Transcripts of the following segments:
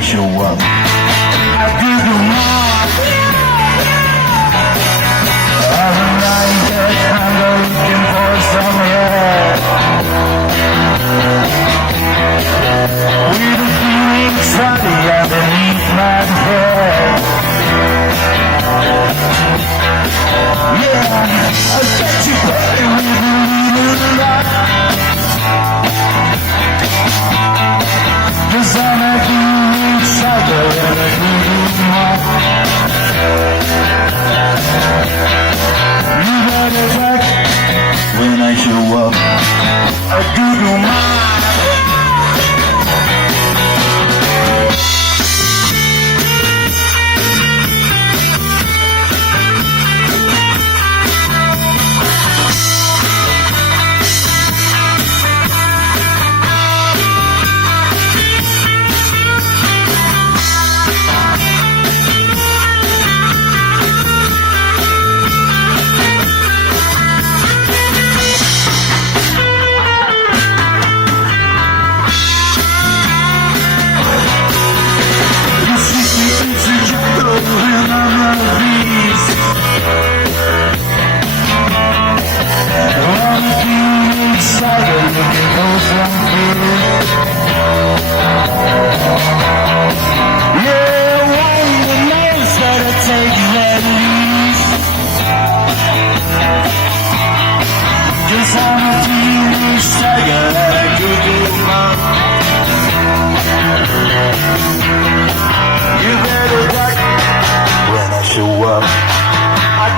I show up. I Google Mars. I'm a rider, I'm looking for some help. With a feeling sunny underneath my head. Yeah, I bet you play with a little luck. 'Cause I'm a feeling sucker and a Google Mars. You better back when I show up. A Google Mars.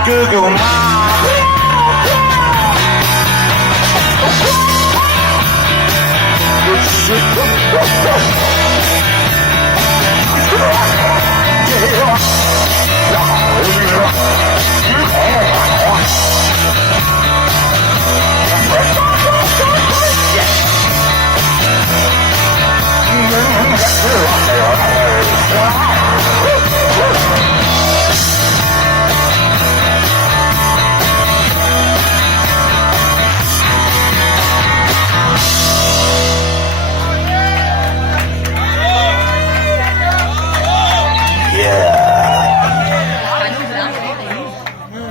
Google Mars. Good shit.